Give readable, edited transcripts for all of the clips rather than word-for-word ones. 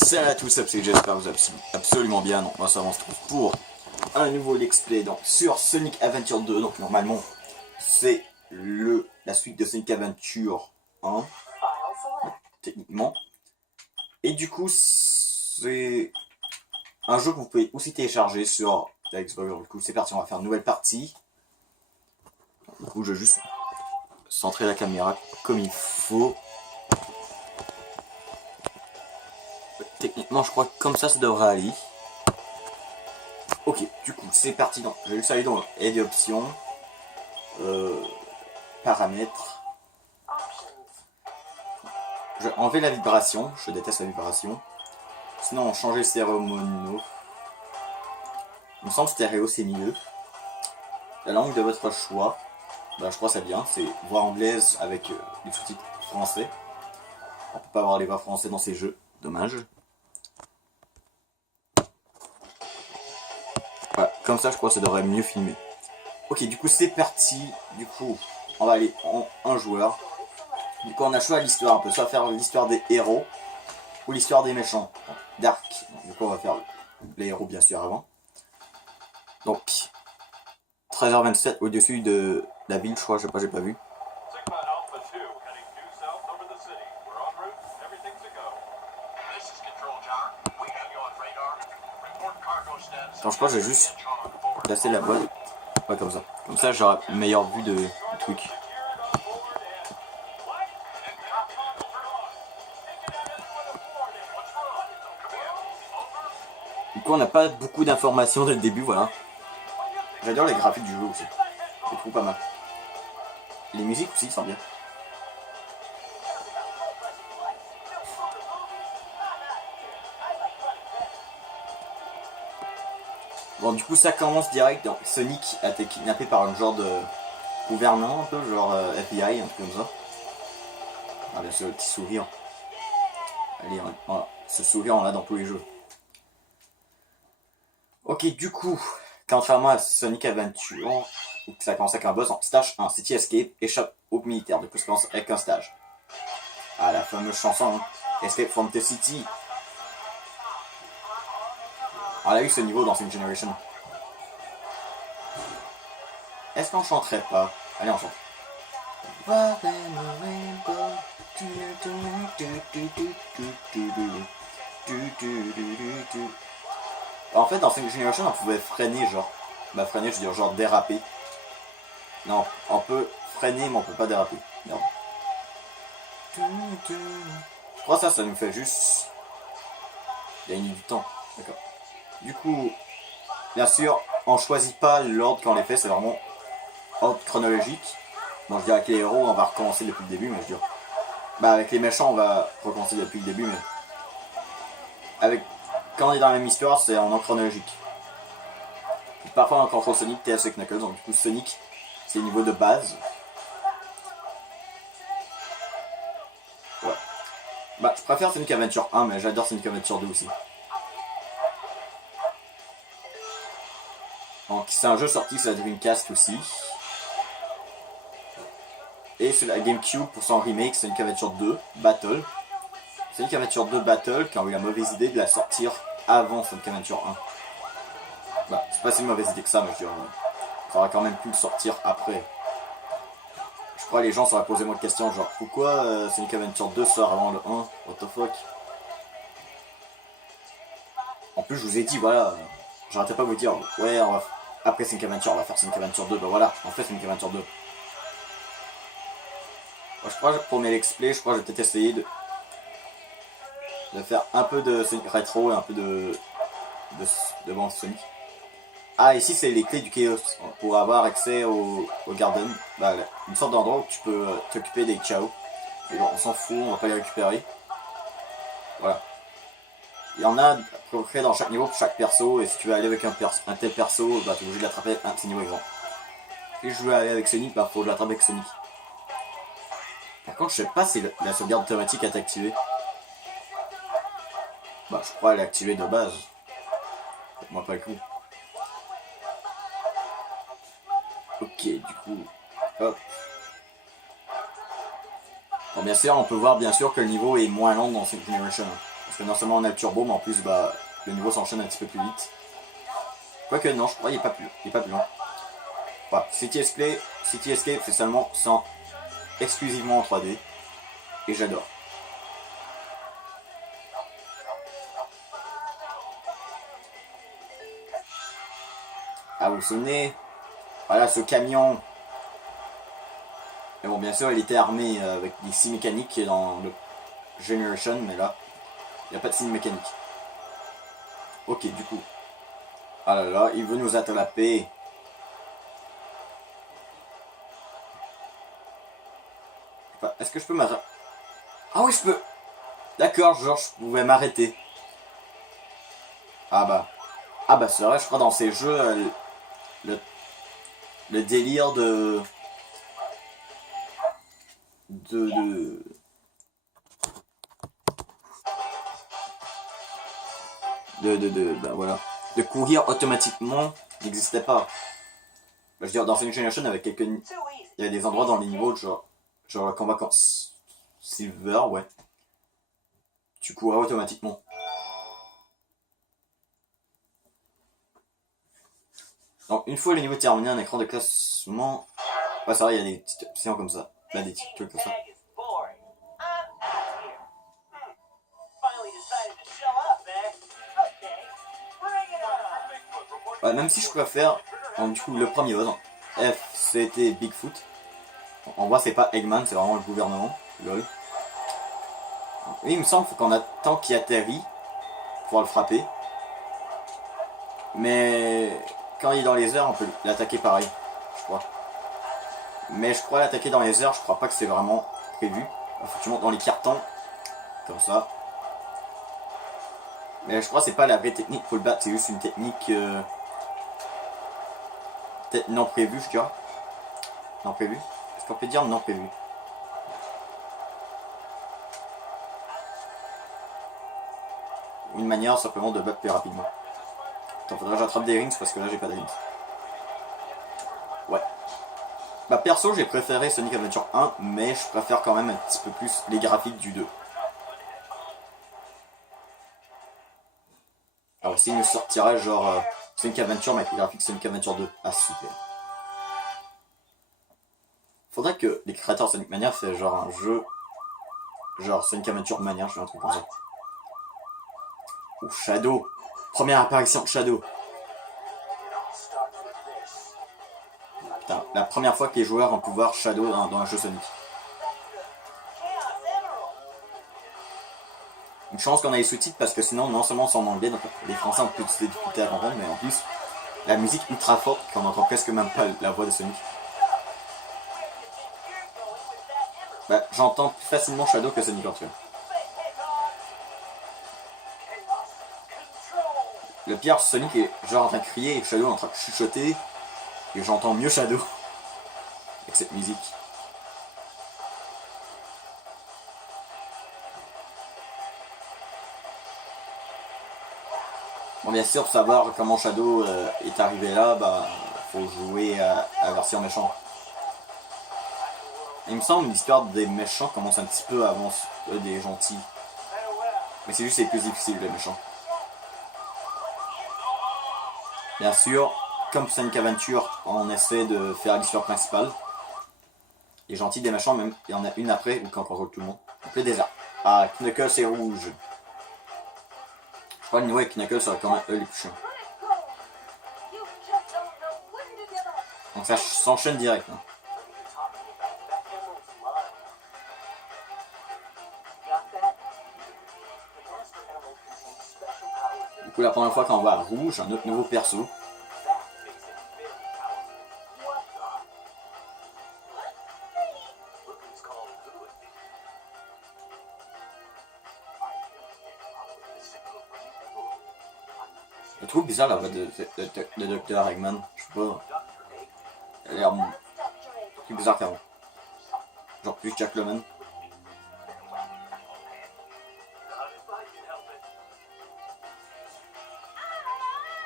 Salut à tous, j'espère que vous allez absolument bien. Donc moi ça on se trouve pour un nouveau let's play donc, sur Sonic Adventure 2. Donc normalement c'est la suite de Sonic Adventure 1 techniquement. Et du coup c'est un jeu que vous pouvez aussi télécharger sur la Xbox. Du coup c'est parti, on va faire une nouvelle partie. Du coup je vais juste centrer la caméra comme il faut. Techniquement je crois que comme ça devrait aller. Ok, du coup c'est parti, donc je vais juste aller dans Aide options, paramètres. Je vais enlever la vibration, je déteste la vibration. Sinon on changeait stéréo mono. Il me semble stéréo c'est mieux. La langue de votre choix, bah, je crois que c'est bien, c'est voix anglaise avec des sous-titres français. On peut pas avoir les voix français dans ces jeux, dommage. Voilà, comme ça je crois que ça devrait mieux filmer. Ok, du coup c'est parti, du coup on va aller en un joueur. Du coup on a choisi l'histoire, on peut soit faire l'histoire des héros ou l'histoire des méchants. Dark, du coup on va faire les héros bien sûr avant. Donc 13h27 au-dessus de la ville, je crois, je sais pas, j'ai pas vu. Alors je crois que j'ai juste placé la boîte. Ouais, comme ça. Comme ça j'aurai une meilleure vue du truc. Du coup on n'a pas beaucoup d'informations dès le début, voilà. J'adore les graphiques du jeu aussi. Je les trouve pas mal. Les musiques aussi sont bien. Bon, du coup, ça commence direct. Donc, Sonic a été kidnappé par un genre de gouvernement, un peu, genre FBI, un truc comme ça. Ah, bien sûr, le petit sourire. Allez, voilà. Ce sourire, on l'a dans tous les jeux. Ok, du coup, contrairement à Sonic Adventure, ça commence avec un boss en stage 1, City Escape, échappe aux militaires. Du coup, ça commence avec un stage. Ah, la fameuse chanson, hein. Escape from the City. On a eu ce niveau dans Sonic Generation. Est-ce qu'on chanterait pas? Allez, on chante. En fait, dans Sonic Generation, on pouvait freiner, genre. Bah, freiner, je veux dire, genre déraper. Non, on peut freiner, mais on peut pas déraper. Merde. Je crois que ça nous fait juste gagner du temps. D'accord. Du coup, bien sûr, on choisit pas l'ordre qu'on les fait, c'est vraiment ordre chronologique. Bon, je dirais avec les héros, on va recommencer depuis le début, mais je veux dire. Bah, avec les méchants, on va recommencer depuis le début, mais. Quand on est dans la même histoire, c'est en ordre chronologique. Et parfois, on contrôle Sonic, TS et Knuckles, donc du coup, Sonic, c'est le niveau de base. Ouais. Bah, je préfère Sonic Adventure 1, mais j'adore Sonic Adventure 2 aussi. Donc, c'est un jeu sorti sur la Dreamcast aussi. Et sur la GameCube pour son remake, Sonic Adventure 2 Battle. Sonic Adventure 2 Battle qui a eu la mauvaise idée de la sortir avant Sonic Adventure 1. Bah, c'est pas si mauvaise idée que ça, mais je veux dire, ça aurait quand même pu le sortir après. Je crois que les gens s'auraient posé moins de questions, genre pourquoi Sonic Adventure 2 sort avant le 1? What the fuck? En plus, je vous ai dit, voilà, j'arrêtais pas de vous dire, ouais, après Sonic Adventure, on va faire Sonic Adventure 2, bah voilà, on fait Sonic Adventure 2. Moi, je crois que pour mes let's play, je crois que je vais peut-être essayer de faire un peu de Sonic Retro et un peu de bon Sonic. Ah, ici c'est les clés du Chaos pour avoir accès au Garden. Bah, une sorte d'endroit où tu peux t'occuper des Chao. Mais bon, on s'en fout, on va pas les récupérer. Voilà. Il y en a à peu près dans chaque niveau pour chaque perso. Et si tu veux aller avec un tel perso, bah, tu es obligé de l'attraper un petit niveau exemple. Si je veux aller avec Sonic, bah, faut que je l'attrape avec Sonic. Par contre, je sais pas si la sauvegarde automatique est activée. Bah, je crois qu'elle est activée de base. Moi, pas le coup. Ok, du coup, hop. Bon, bien sûr, on peut voir bien sûr que le niveau est moins long dans cette Generation. Parce que non seulement on a le turbo, mais en plus bah, le niveau s'enchaîne un petit peu plus vite. Quoique non, je crois qu'il est pas plus long. Voilà, City Escape c'est seulement exclusivement en 3D. Et j'adore. Ah, vous vous souvenez? Voilà ce camion. Et bon, bien sûr, il était armé avec des scies mécaniques dans le Generation, mais là, il n'y a pas de scie mécanique. Ok, du coup. Ah là là, il veut nous attraper. Est-ce que je peux m'arrêter? Ah oui, je peux. D'accord, genre, je pouvais m'arrêter. Ah bah. Ah bah, c'est vrai, je crois dans ces jeux, le, le délire de bah voilà, de courir automatiquement n'existait pas. Bah, je veux dire, dans Sonic Generation, avec quelques, il y a des endroits dans les niveaux, genre le combat quand Silver, ouais, tu courais automatiquement. Donc une fois le niveau terminé, un écran de classement, ouais ça va, il y a des petites options comme ça, là des petits trucs comme ça. Ouais, même si je préfère, donc, du coup le premier F c'était Bigfoot. En vrai c'est pas Eggman, c'est vraiment le gouvernement, lol. Et il me semble qu'on attend qu'il atterrit pour pouvoir le frapper. Mais quand il est dans les airs, on peut l'attaquer pareil, je crois. Mais je crois l'attaquer dans les airs, je crois pas que c'est vraiment prévu. Il faut que tu montes dans les cartons, comme ça. Mais je crois que c'est pas la vraie technique pour le battre, c'est juste une technique peut-être non prévue, je dirais. Non prévue. Est-ce qu'on peut dire non prévue? Une manière simplement de battre plus rapidement. Attends, faudrait que j'attrape des rings parce que là j'ai pas de rings. Ouais. Bah perso j'ai préféré Sonic Adventure 1, mais je préfère quand même un petit peu plus les graphiques du 2. Alors s'il me sortirait genre Sonic Adventure mais avec les graphiques Sonic Adventure 2. Ah super. Faudrait que les créateurs de Sonic Mania fassent genre un jeu genre Sonic Adventure Mania, je fais un truc comme ça. Ou Shadow. Première apparition Shadow. Putain, la première fois que les joueurs vont pouvoir Shadow dans un jeu Sonic. Une chance qu'on a les sous-titres parce que sinon non seulement c'est en anglais, donc les Français ont plus de difficultés à comprendre, mais en plus la musique ultra forte qu'on entend presque même pas la voix de Sonic. Bah j'entends plus facilement Shadow que Sonic en tout cas. Le pire, Sonic est genre en train de crier et Shadow est en train de chuchoter et j'entends mieux Shadow avec cette musique. Bon, bien sûr, pour savoir comment Shadow est arrivé là, bah, faut jouer à la version méchant. Il me semble l'histoire des méchants commence un petit peu avant des gentils. Mais c'est juste c'est plus difficile les méchants. Bien sûr, comme Sonic Adventure, on essaie de faire l'histoire principale. Les gentils des méchants, même, il y en a une après ou quand on contrôle tout le monde. Donc le désert. Ah, Knuckles c'est rouge. Je crois que le niveau avec Knuckles serait quand même eux les plus chiants. Donc ça s'enchaîne direct. Hein. Du coup la première fois qu'on voit rouge, un autre nouveau perso. Je trouve bizarre la voix de Dr. Eggman. Je sais pas. Elle a l'air plus bizarre qu'avant. Genre plus Jack Lemmon.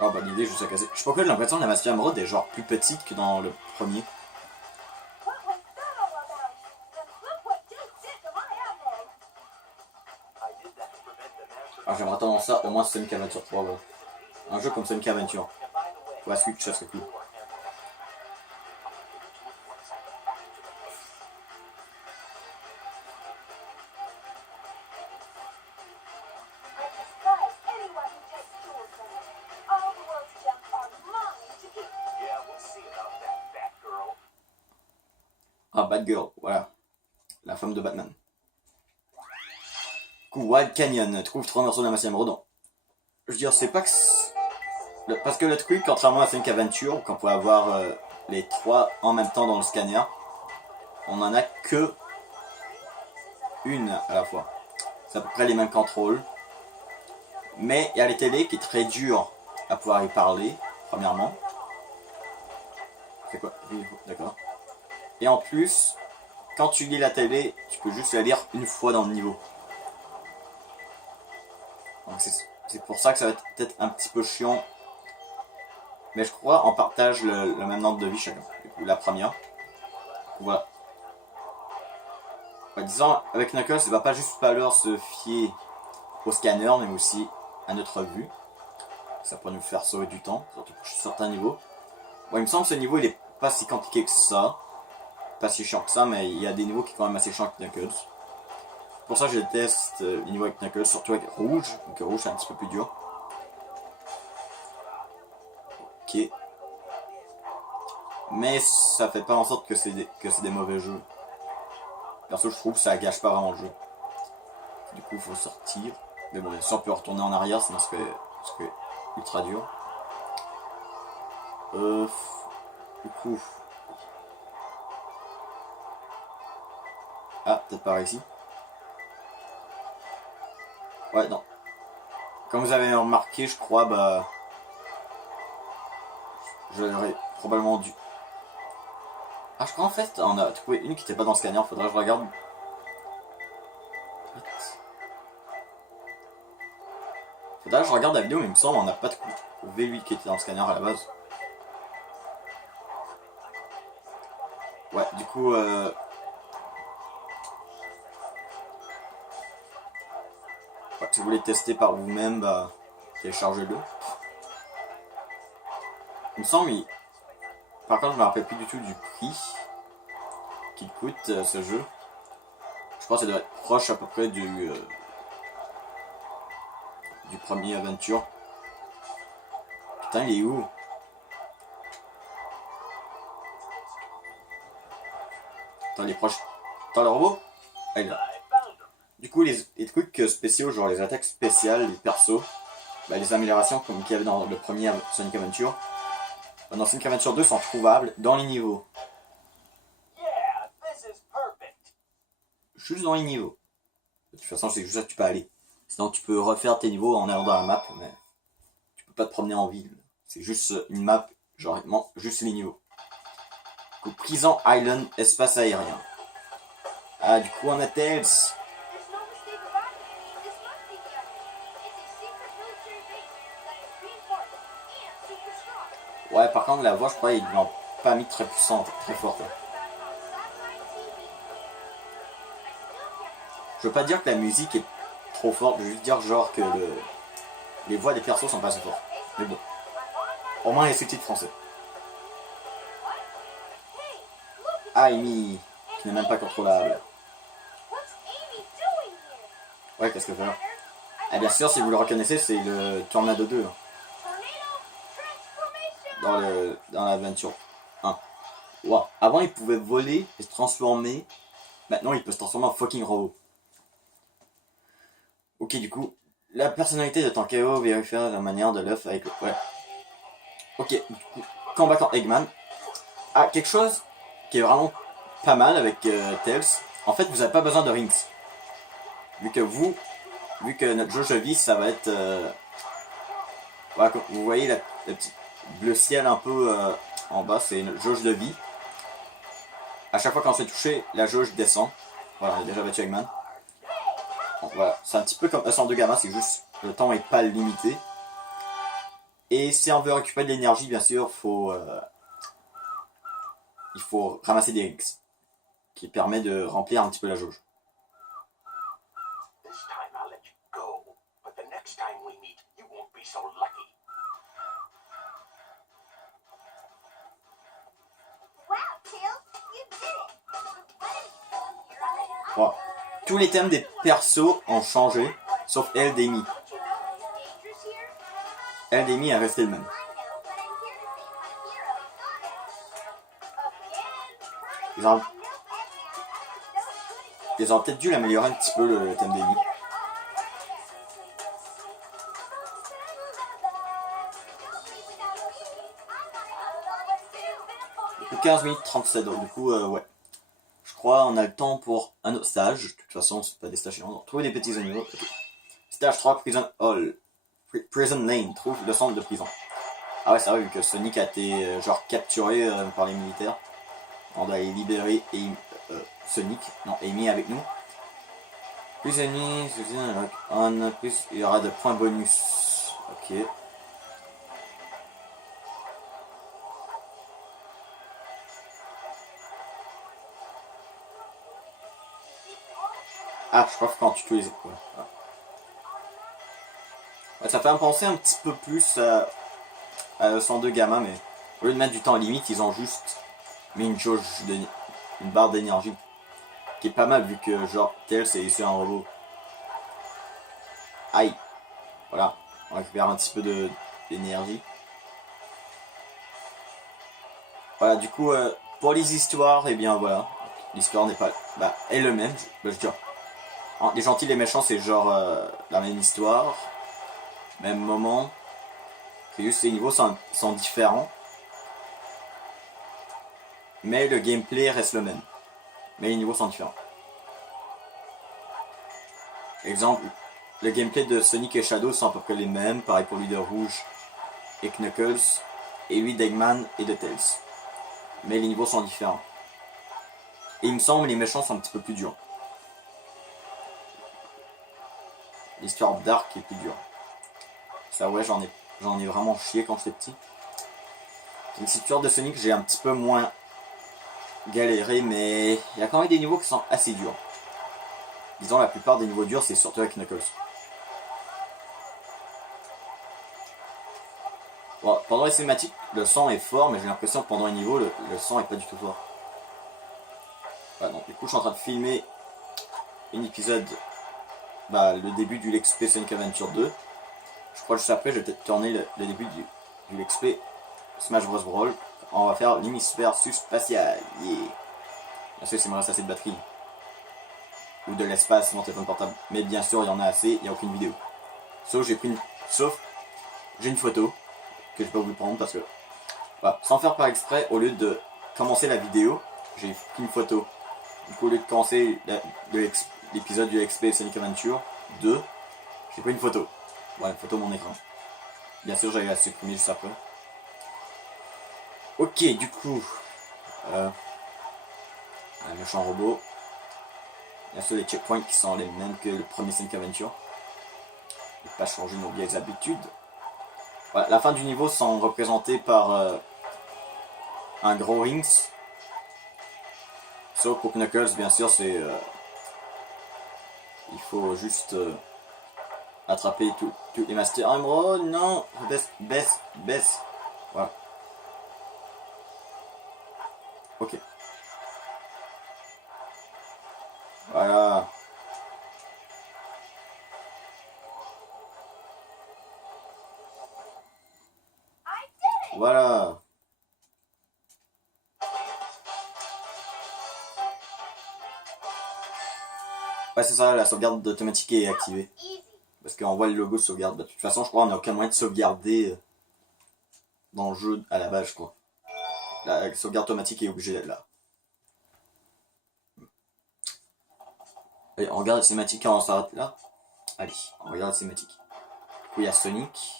Oh bah l'idée juste à casser. Je sais pas pourquoi j'ai l'impression que la Master Emerald est genre plus petite que dans le premier. Ah, j'aimerais attendre ça, au moins Sonic Adventure 3, voilà. Un jeu comme Sonic Adventure. Pour la Switch, ça serait cool. Ah, Batgirl, voilà. La femme de Batman. Du coup, Wild Canyon trouve 3 morceaux d'un massif émeraude. Je veux dire, c'est pas que... Parce que le truc, contrairement à Sonic Adventure, qu'on peut avoir les 3 en même temps dans le scanner, on en a que une à la fois. C'est à peu près les mêmes contrôles. Mais il y a les télés qui est très dur à pouvoir y parler, premièrement. C'est quoi? Oui, d'accord. Et en plus, quand tu lis la télé, tu peux juste la lire une fois dans le niveau. Donc c'est pour ça que ça va être peut-être un petit peu chiant. Mais je crois on partage le même nombre de vies chacun. Du coup, la première. Voilà. Ouais, disons, avec Knuckles, il va pas juste falloir se fier au scanner, mais aussi à notre vue. Ça peut nous faire sauver du temps, surtout pour certains niveaux. Bon, il me semble que ce niveau, il est pas si compliqué que ça. Pas si chiant que ça, mais il y a des niveaux qui sont quand même assez chiants avec Knuckles. Pour ça, je teste les niveaux avec Knuckles, surtout avec Rouge. Donc Rouge, c'est un petit peu plus dur. Ok. Mais ça fait pas en sorte que c'est des mauvais jeux. Perso, je trouve que ça gâche pas vraiment le jeu. Du coup, il faut sortir. Mais bon, si on peut retourner en arrière, sinon ce serait ultra dur. Du coup... Ah, peut-être par ici. Ouais, non. Comme vous avez remarqué, je crois, bah... J'aurais probablement dû... Ah, je crois en fait, on a trouvé une qui n'était pas dans le scanner, faudrait que je regarde. Faudrait que je regarde la vidéo, mais il me semble on n'a pas trouvé lui qui était dans le scanner à la base. Ouais, du coup... Ouais, si vous voulez tester par vous-même, bah... téléchargez-le. Il me semble... Par contre, je me rappelle plus du tout du prix qu'il coûte ce jeu. Je pense que ça doit être proche à peu près du premier Aventure. Putain, il est où? Attends, il est proche. Attends, le robot? Ah, il est là. Du coup, les trucs spéciaux, genre les attaques spéciales, les persos, bah, les améliorations comme qu'il y avait dans le premier Sonic Adventure, dans Sonic Adventure 2 sont trouvables dans les niveaux. Juste dans les niveaux. De toute façon, c'est juste ça que tu peux aller. Sinon, tu peux refaire tes niveaux en allant dans la map, mais tu peux pas te promener en ville. C'est juste une map, genre juste les niveaux. Du coup, Prison Island, espace aérien. Ah, du coup, on a Tails. Ouais, par contre, la voix, je crois, ils l'ont pas mis très puissante, très forte. Je veux pas dire que la musique est trop forte, je veux juste dire genre que les voix des persos sont pas assez fortes. Mais bon. Au moins les sous-titres français. Amy, qui n'est même pas contrôlable. Ouais, qu'est-ce que faire? Eh bien sûr, si vous le reconnaissez, c'est le Tornado 2. Dans l'aventure 1. Wow. Avant, il pouvait voler et se transformer. Maintenant, il peut se transformer en fucking robot. Ok, du coup, la personnalité de ton KO vérifie la manière de l'œuf avec le... Ouais. Ok, du coup, combattant Eggman. Ah, quelque chose qui est vraiment pas mal avec Tails. En fait, vous n'avez pas besoin de rings. Vu que notre jauge de vie, ça va être... voilà, vous voyez la petite bleu ciel un peu en bas, c'est une jauge de vie. À chaque fois qu'on se fait toucher, la jauge descend. Voilà, on a déjà battu Eggman. Bon, voilà, c'est un petit peu comme E102 Gamma, c'est juste le temps est pas limité. Et si on veut récupérer de l'énergie, bien sûr, il faut ramasser des rings, qui permet de remplir un petit peu la jauge. Bon. Tous les thèmes des persos ont changé, sauf Eldemi. Eldemi est resté le même. Ils ont peut-être dû l'améliorer un petit peu le thème d'Amy. Du coup 15 minutes 37, donc du coup ouais. Je crois on a le temps pour un autre stage. De toute façon c'est pas des stages géants. Trouver des petits animaux. Okay. Stage 3, Prison Hall. Prison Lane, trouve le centre de prison. Ah ouais c'est vrai vu que Sonic a été genre capturé par les militaires. On doit aller libérer Sonic, non Amy avec nous. Plus ennemis, on plus il y aura de points bonus. Ok. Ah, je crois que quand tu tues les écoles. Ouais, ça fait me penser un petit peu plus à 102 Gamma, mais au lieu de mettre du temps limite, ils ont juste mis une barre d'énergie. Qui est pas mal vu que genre Tails c'est un robot. Aïe. Voilà, on récupère un petit peu d'énergie. Voilà, du coup, pour les histoires, et eh bien voilà. L'histoire n'est pas... Bah, est le même, je veux dire. Les gentils et les méchants, c'est genre la même histoire. Même moment. C'est juste les niveaux sont différents. Mais le gameplay reste le même. Mais les niveaux sont différents. Exemple, le gameplay de Sonic et Shadow sont à peu près les mêmes. Pareil pour lui de Rouge et Knuckles. Et lui d'Eggman et de Tails. Mais les niveaux sont différents. Et il me semble que les méchants sont un petit peu plus durs. L'histoire Dark est plus dure. Ça ouais j'en ai vraiment chié quand j'étais petit. Les histoires de Sonic j'ai un petit peu moins galéré mais il y a quand même des niveaux qui sont assez durs. Disons la plupart des niveaux durs c'est surtout avec Knuckles. Bon, pendant les cinématiques le son est fort mais j'ai l'impression que pendant les niveaux le son est pas du tout fort. Voilà, donc du coup je suis en train de filmer un épisode, le début du Let's Play Sonic Adventure 2. Je crois que juste après je vais peut-être tourner le début du Let's Play Smash Bros Brawl. On va faire l'hémisphère spatial. Yeah. Bien sûr, s'il me reste assez de batterie. Ou de l'espace sur mon téléphone portable. Mais bien sûr, il y en a assez, il n'y a aucune vidéo. Sauf j'ai une photo que je peux vous prendre parce que. Voilà, sans faire par exprès, au lieu de commencer la vidéo, j'ai pris une photo. Du coup, au lieu de commencer l'épisode du XP Sonic Adventure 2, j'ai pris une photo. Voilà, une photo de mon écran. Bien sûr, j'allais la supprimer juste après. Ok, du coup. Un méchant robot. Bien sûr, les checkpoints qui sont les mêmes que le premier Sonic Adventure. Ne pas changer nos vieilles habitudes. Voilà, la fin du niveau sont représentées par un gros rings. Sauf pour Knuckles, bien sûr, c'est. Il faut juste attraper tous les Master Emerald. Non, baisse. Voilà. Ok. Voilà. Voilà. Ouais, c'est ça, la sauvegarde automatique est activée. Parce qu'on voit le logo de sauvegarde. De toute façon, je crois qu'on n'a aucun moyen de sauvegarder dans le jeu à la base, quoi. La sauvegarde automatique est obligée d'être là. Allez, on regarde la cinématique quand on s'arrête là. Allez, on regarde la cinématique. Du coup, il y a Sonic.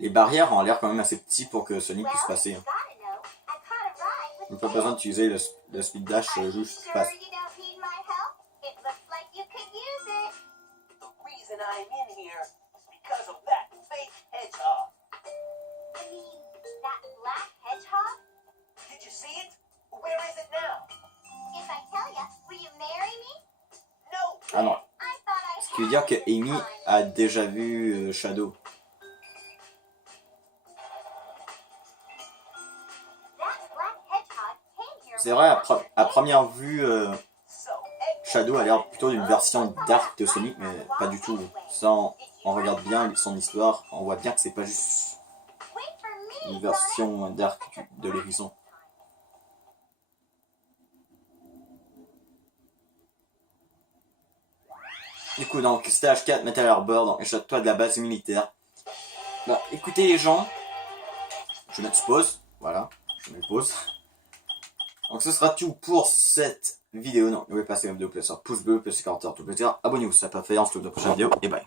Les barrières ont l'air quand même assez petits pour que Sonic puisse passer. Il n'y a pas besoin d'utiliser le speed dash, juste passe. qui veut dire que Amy a déjà vu Shadow. C'est vrai, à première vue, Shadow a l'air plutôt d'une version dark de Sonic, mais pas du tout. Ça, on regarde bien son histoire, on voit bien que c'est pas juste une version dark de l'hérisson. Du coup, donc, stage 4, Metal Harbor, donc échappe-toi de la base militaire. Bah, écoutez les gens, je vais mettre pause, voilà, je mets pause. Donc ce sera tout pour cette vidéo. Non, n'oubliez pas, c'est une vidéo, pouce bleu, plus commentaire, tout plaisir. Abonnez-vous si ça n'a pas fait, on se retrouve dans la prochaine vidéo, et bye.